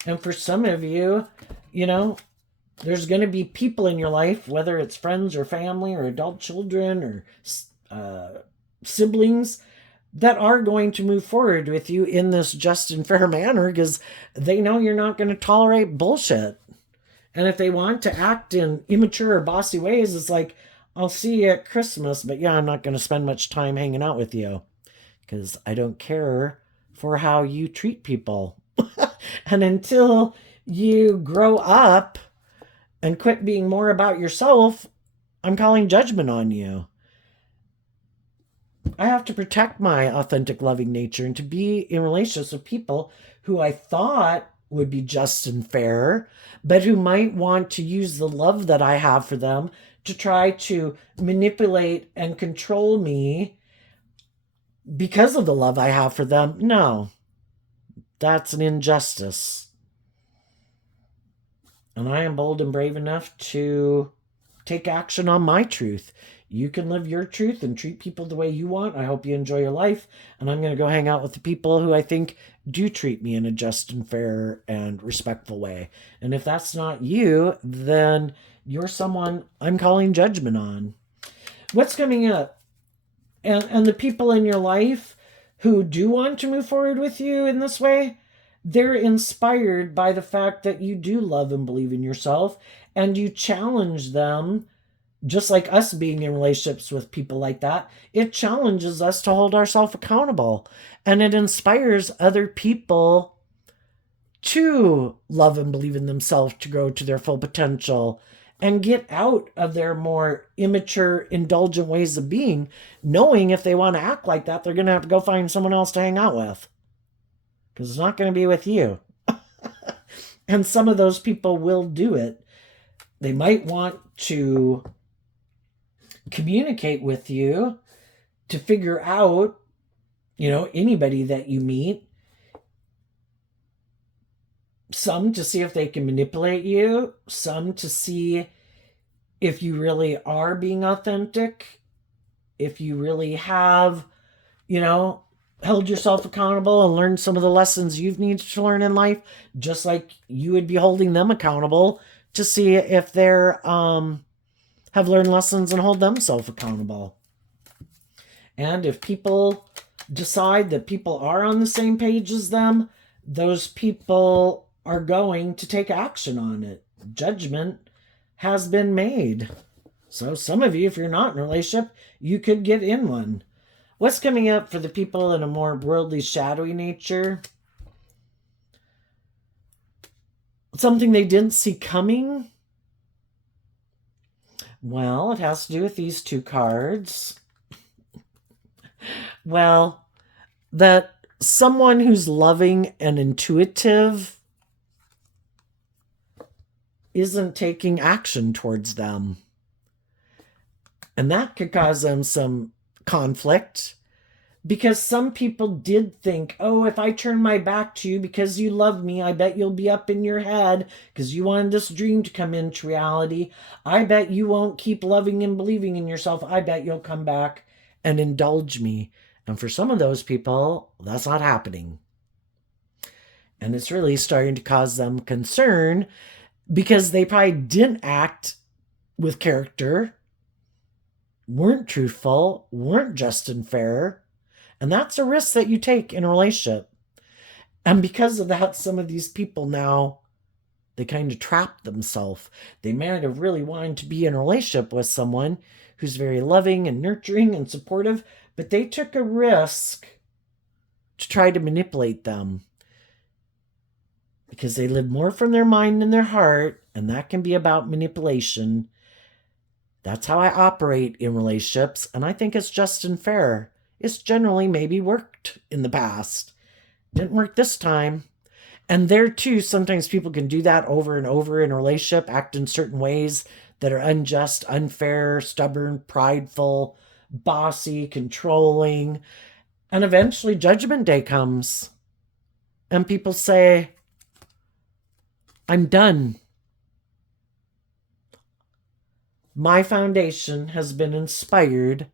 And for some of you, there's going to be people in your life, whether it's friends or family or adult children or siblings, that are going to move forward with you in this just and fair manner because they know you're not going to tolerate bullshit. And if they want to act in immature or bossy ways, it's like, I'll see you at Christmas, but yeah, I'm not going to spend much time hanging out with you because I don't care for how you treat people. And until you grow up and quit being more about yourself, I'm calling judgment on you. I have to protect my authentic, loving nature and to be in relationships with people who I thought would be just and fair, but who might want to use the love that I have for them to try to manipulate and control me because of the love I have for them. No, that's an injustice. And I am bold and brave enough to take action on my truth. You can live your truth and treat people the way you want. I hope you enjoy your life. And I'm going to go hang out with the people who I think do treat me in a just and fair and respectful way. And if that's not you, then you're someone I'm calling judgment on. What's coming up? And the people in your life who do want to move forward with you in this way, they're inspired by the fact that you do love and believe in yourself, and you challenge them. Just like us being in relationships with people like that, it challenges us to hold ourselves accountable, and it inspires other people to love and believe in themselves, to grow to their full potential and get out of their more immature, indulgent ways of being, knowing if they want to act like that, they're going to have to go find someone else to hang out with because it's not going to be with you. And some of those people will do it. They might want to communicate with you to figure out, anybody that you meet. Some to see if they can manipulate you, some to see if you really are being authentic, if you really have, held yourself accountable and learned some of the lessons you've needed to learn in life, just like you would be holding them accountable to see if they're have learned lessons and hold themselves accountable. And if people decide that people are on the same page as them, those people are going to take action on it. Judgment has been made. So some of you, if you're not in a relationship, you could get in one. What's coming up for the people in a more worldly, shadowy nature? Something they didn't see coming? Well, it has to do with these two cards. Well, that someone who's loving and intuitive isn't taking action towards them. And that could cause them some conflict because some people did think, oh, if I turn my back to you because you love me, I bet you'll be up in your head because you wanted this dream to come into reality. I bet you won't keep loving and believing in yourself. I bet you'll come back and indulge me. And for some of those people, that's not happening. And it's really starting to cause them concern because they probably didn't act with character, weren't truthful, weren't just and fair. And that's a risk that you take in a relationship. And because of that, some of these people now, they kind of trap themselves. They might have really wanted to be in a relationship with someone who's very loving and nurturing and supportive, but they took a risk to try to manipulate them. because they live more from their mind than their heart, and that can be about manipulation. That's how I operate in relationships, and I think it's just and fair. It's generally maybe worked in the past. Didn't work this time. And there too, sometimes people can do that over and over in a relationship, act in certain ways that are unjust, unfair, stubborn, prideful, bossy, controlling. And eventually Judgment Day comes. And people say, I'm done. My foundation has been inspired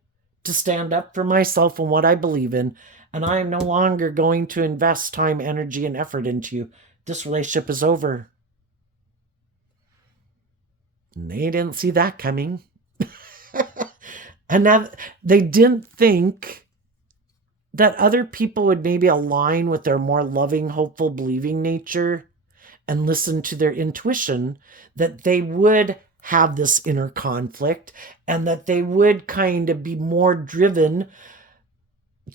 to stand up for myself and what I believe in, and I am no longer going to invest time, energy, and effort into you. This relationship is over. And they didn't see that coming. And now they didn't think that other people would maybe align with their more loving, hopeful, believing nature and listen to their intuition, that they would have this inner conflict and that they would kind of be more driven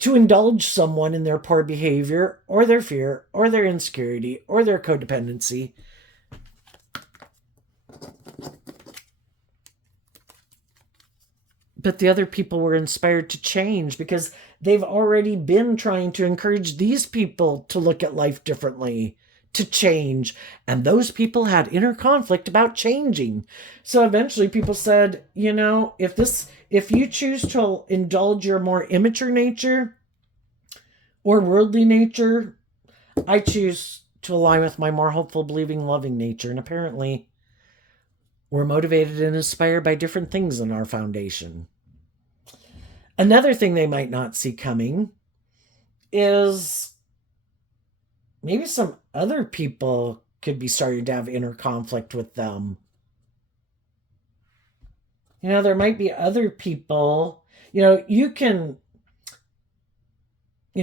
to indulge someone in their poor behavior or their fear or their insecurity or their codependency. But the other people were inspired to change because they've already been trying to encourage these people to look at life differently, to change. And those people had inner conflict about changing. So eventually people said, if you choose to indulge your more immature nature or worldly nature, I choose to align with my more hopeful, believing, loving nature. And apparently we're motivated and inspired by different things in our foundation. Another thing they might not see coming is maybe some other people could be starting to have inner conflict with them. There might be other people,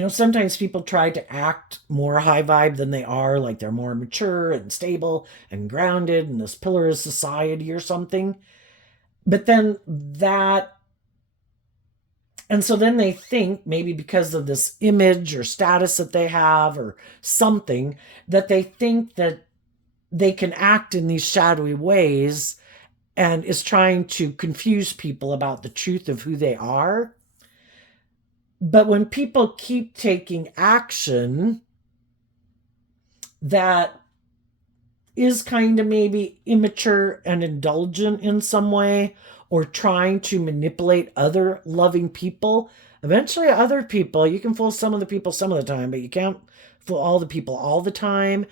sometimes people try to act more high vibe than they are, like they're more mature and stable and grounded and this pillar of society or something. But then and so then they think, maybe because of this image or status that they have or something, that they think that they can act in these shadowy ways and is trying to confuse people about the truth of who they are. But when people keep taking action that is kind of maybe immature and indulgent in some way, or trying to manipulate other loving people, eventually other people, you can fool some of the people some of the time, but you can't fool all the people all the time.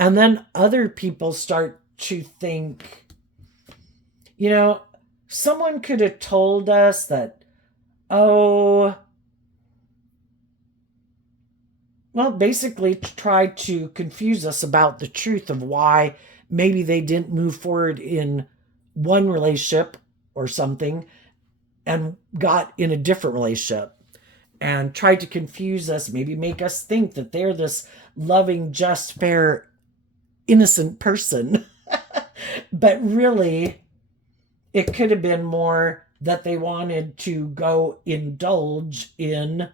And then other people start to think, someone could have told us that, basically tried to confuse us about the truth of why maybe they didn't move forward in one relationship or something and got in a different relationship, and tried to confuse us, maybe make us think that they're this loving, just, fair, innocent person. But really, it could have been more that they wanted to go indulge in,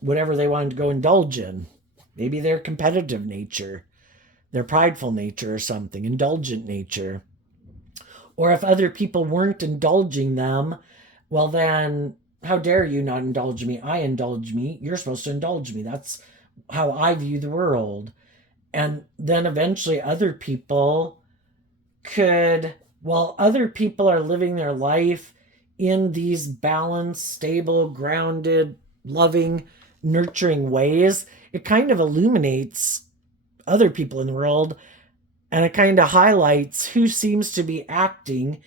whatever they wanted to go indulge in. Maybe their competitive nature, their prideful nature or something, indulgent nature. Or if other people weren't indulging them, well then, how dare you not indulge me? I indulge me. You're supposed to indulge me. That's how I view the world. And then eventually other people while other people are living their life in these balanced, stable, grounded, loving, nurturing ways, it kind of illuminates other people in the world, and it kind of highlights who seems to be acting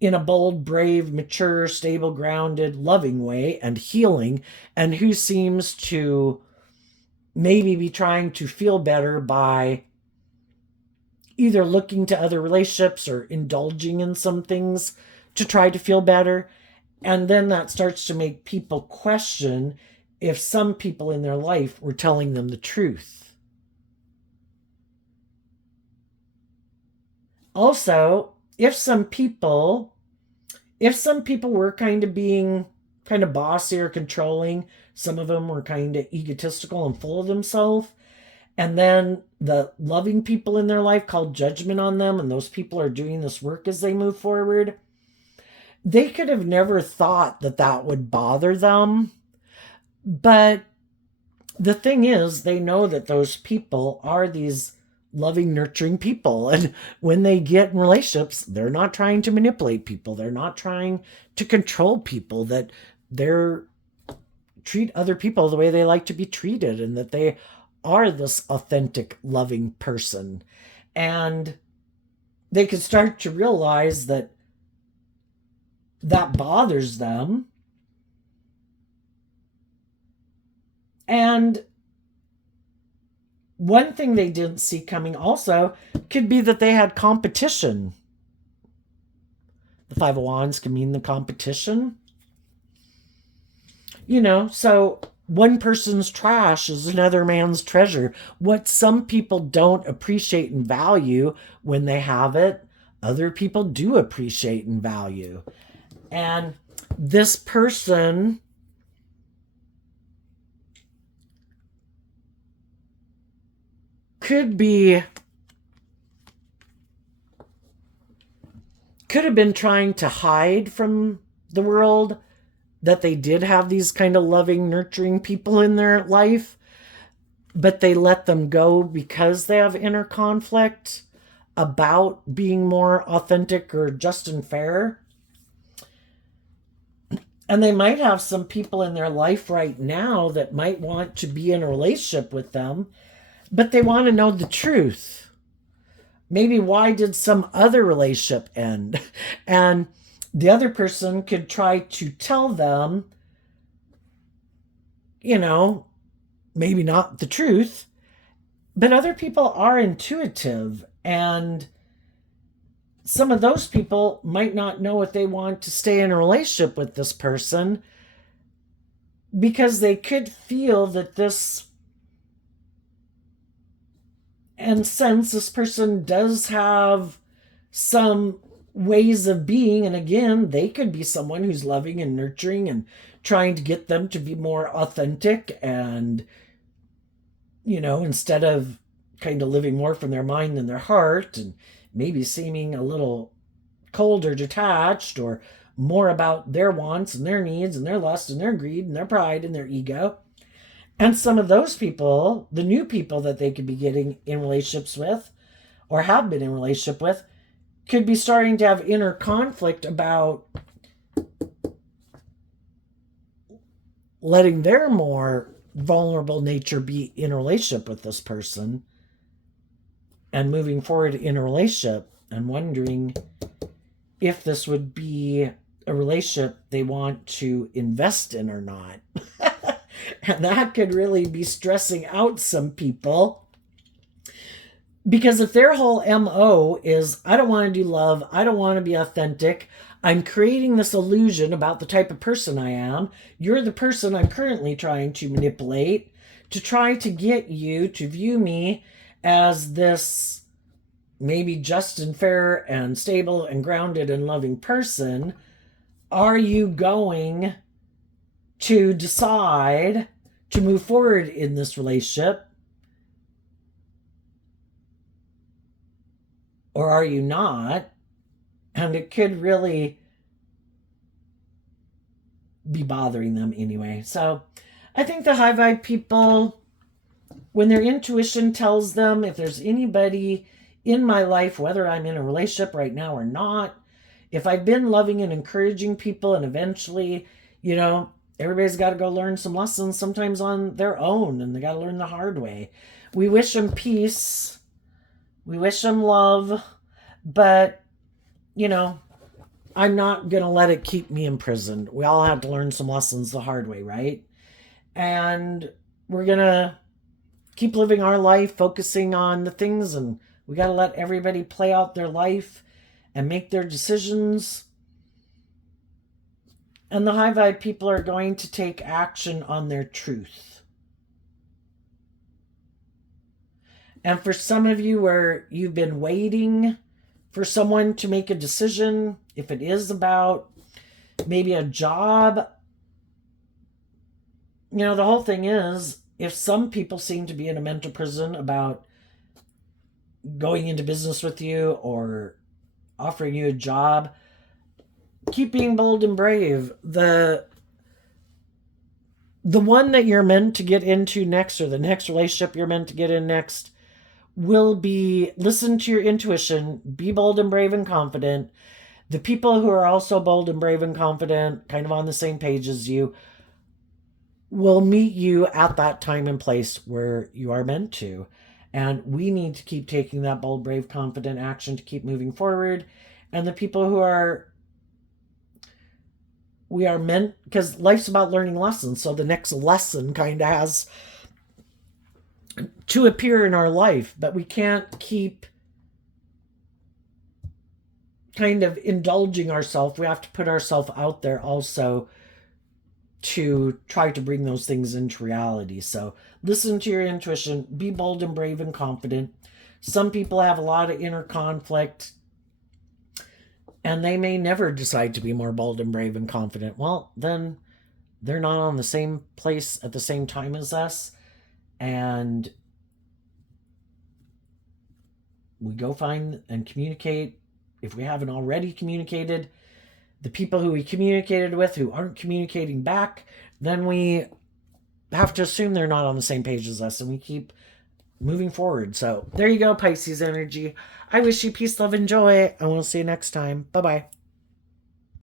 in a bold, brave, mature, stable, grounded, loving way and healing, and who seems to maybe be trying to feel better by either looking to other relationships or indulging in some things to try to feel better. And then that starts to make people question if some people in their life were telling them the truth. Also, if some people were kind of being kind of bossy or controlling, some of them were kind of egotistical and full of themselves, And then the loving people in their life call judgment on them, and those people are doing this work as they move forward. They could have never thought that that would bother them. But the thing is, they know that those people are these loving, nurturing people. And when they get in relationships, they're not trying to manipulate people. They're not trying to control people, that they're treat other people the way they like to be treated, and that they are this authentic, loving person. And they could start to realize that that bothers them. And one thing they didn't see coming also could be that they had competition. The Five of Wands can mean the competition. So one person's trash is another man's treasure. What some people don't appreciate and value when they have it, other people do appreciate and value. And this person could have been trying to hide from the world that they did have these kind of loving, nurturing people in their life, but they let them go because they have inner conflict about being more authentic or just and fair. And they might have some people in their life right now that might want to be in a relationship with them, but they want to know the truth. Maybe why did some other relationship end? And the other person could try to tell them, maybe not the truth, but other people are intuitive, and some of those people might not know if they want to stay in a relationship with this person, because they could feel that this, and sense this person does have some ways of being. And again, they could be someone who's loving and nurturing and trying to get them to be more authentic, and instead of kind of living more from their mind than their heart, and maybe seeming a little cold or detached, or more about their wants and their needs and their lust and their greed and their pride and their ego. And some of those people, the new people that they could be getting in relationships with or have been in relationship with, could be starting to have inner conflict about letting their more vulnerable nature be in a relationship with this person, and moving forward in a relationship, and wondering if this would be a relationship they want to invest in or not. And that could really be stressing out some people. Because if their whole MO is, I don't want to do love, I don't want to be authentic, I'm creating this illusion about the type of person I am, you're the person I'm currently trying to manipulate to try to get you to view me as this maybe just and fair and stable and grounded and loving person, are you going to decide to move forward in this relationship, or are you not? And it could really be bothering them anyway. So I think the high vibe people, when their intuition tells them if there's anybody in my life, whether I'm in a relationship right now or not, if I've been loving and encouraging people, and eventually, everybody's got to go learn some lessons, sometimes on their own, and they got to learn the hard way. We wish them peace. We wish them love. But, I'm not going to let it keep me imprisoned. We all have to learn some lessons the hard way, right? And we're going to keep living our life, focusing on the things, and we got to let everybody play out their life and make their decisions. And the high vibe people are going to take action on their truth. And for some of you where you've been waiting for someone to make a decision, if it is about maybe a job, the whole thing is if some people seem to be in a mental prison about going into business with you or offering you a job, keep being bold and brave. The one that you're meant to get into next, or the next relationship you're meant to get in next, will be, listen to your intuition, be bold and brave and confident. The people who are also bold and brave and confident, kind of on the same page as you, will meet you at that time and place where you are meant to. And we need to keep taking that bold, brave, confident action to keep moving forward. And the people who are, we are meant, because life's about learning lessons. So the next lesson kind of has to appear in our life, but we can't keep kind of indulging ourselves. We have to put ourselves out there also to try to bring those things into reality. So listen to your intuition, be bold and brave and confident. Some people have a lot of inner conflict and they may never decide to be more bold and brave and confident. Well, then they're not on the same place at the same time as us. And we go find and communicate. If we haven't already communicated, the people who we communicated with who aren't communicating back, then we have to assume they're not on the same page as us, and we keep moving forward. So there you go, Pisces energy. I wish you peace, love, and joy. I will see you next time. Bye-bye.